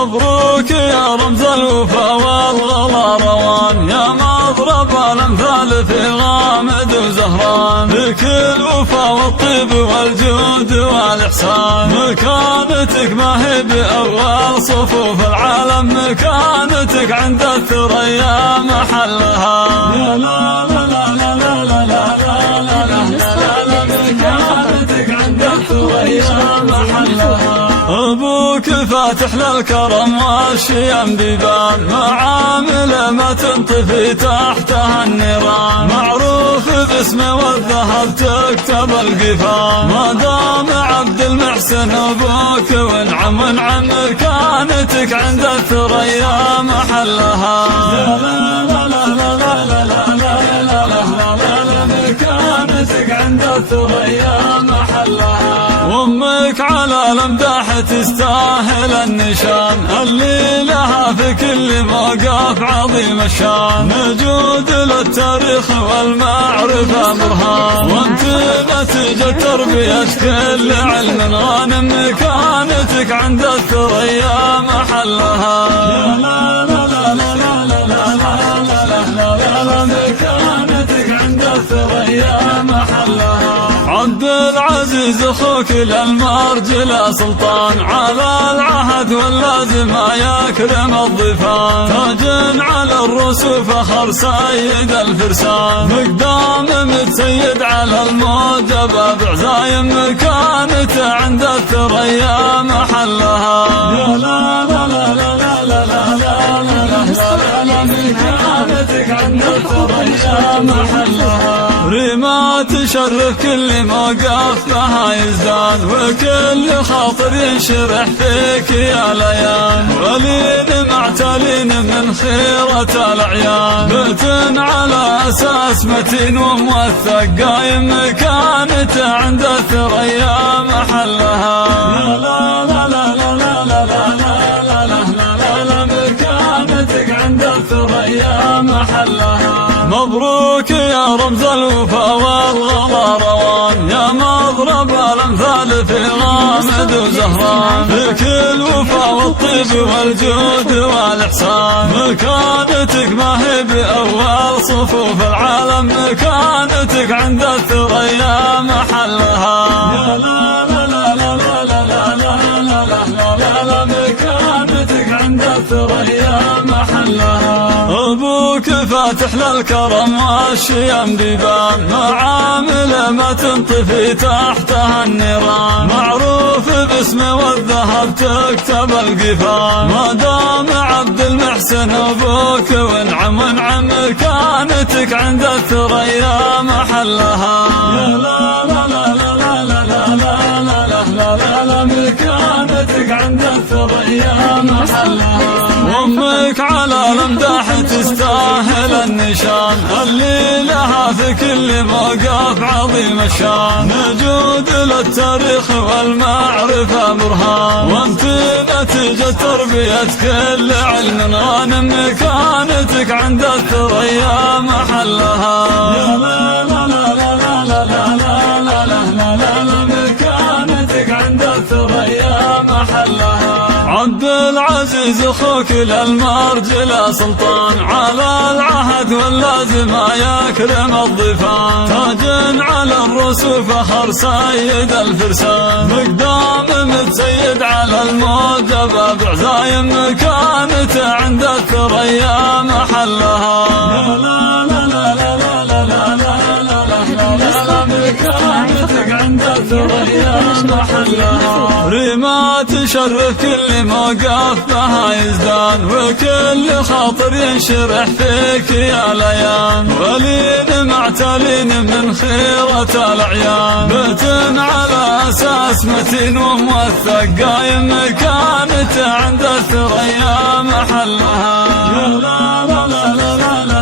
مبروك يا رمز الوفا والغلا روان، يا مضرب الامثال في غامد وزهران، لك الوفا والطيب والجود والاحسان، مكانتك ما هي باول صفوف العالم، مكانتك عند الثريا محلها. يا لا لا لا لا لا لا لا لا لا لا، مكانتك عند الثريا محلها. أبوك فاتح للكرم والشيم بيبان، معامل ما تنطفي تحتها النيران، معروف باسمه والذهب تكتب القفان، ما دام عبد المحسن أبوك وانعم وانعم، مكانتك عند الثريا محلها. يا لا لا لا لا لا لا لا لا لا لا، مكانتك عند الثريا محلها. وامك على الامداح تستاهل النشان، اللي لها في كل موقف عظيم الشان، نجود للتاريخ والمعرفة برهان، وانت نتيجة تربية كل علم غانم، مكانتك عند الثريا محلها. يا لا لا لا لا لا لا لا لا لا، مكانتك عند الثريا محلها. عبد العزيز اخوك للمرجله سلطان، على العهد واللازم يكرم الضيفان، تاج على الرسوف فخر سيد الفرسان، مقدام متسيد على الموجب بعزايم، مكانته عند الثريا محلها. يا لا لا لا لا لا لا لا لا لا، مكانتك عند الثريا محلها. ريما تشرف كل موقف بها يزدان، وكل خاطر ينشرح فيك يا ليان، ولين معتلين من خيرة الأعيان، بيت على أساس متين وموثق قايم، مكانته عند الثريا محلها. يا لا لا لا لا لا لا لا لا لا، مكانتك عند الثريا محلها. مبروك يا رمز الوفا والغلا روان، يا مضرب الامثال في غامد وزهران، لك الوفا والطيب والجود والاحسان، مكانتك ما هي باول صفوف العالم، مكانتك عند الثريا محلها. يا لا لا لا لا لا لا لا لا لا، مكانتك عند الثريا محلها. أبوك فاتح للكرم والشيم بيبان، معامل ما تنطفي تحتها النيران، معروف باسمه والذهب تكتب القفان، ما دام عبد المحسن أبوك وانعم وانعم، مكانتك عند الثريا محلها. يا لا لا لا لا لا لا لا لا لا لا، مكانتك عند الثريا محلها. وامك على الامداح تستاهل النشان، اللي لها في كل موقف عظيم الشان، نجود للتاريخ والمعرفة برهان، وانت نتيجة تربية كل علم غانم، مكانتك عند الثريا محلها. يا لا لا لا لا لا لا لا لا لا، مكانتك عند الثريا محلها. عبد العزيز اخوك للمرجله سلطان، على العهد واللازم يكرم الضيفان، تاج على الرسوف فخر سيد الفرسان، مقدام متسيد على الموجب بعزايم، مكانته عند الثريا محلها. يا لا لا لا لا لا لا لا لا، مكانتك عند الثريا محلها. ريما تشرف كل موقف بها يزدان، وكل خاطر ينشرح فيك يا ليان، ولين معتلين من خيرة الأعيان، بيت على أساس متين وموثق قايم، مكانته عند الثريا محلها. يا لا لا لا لا لا لا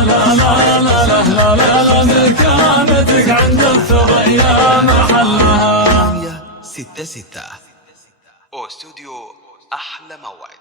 لا لا، مكانتك عند الثريا محلها. 6 6 واستوديو أحلى موعد.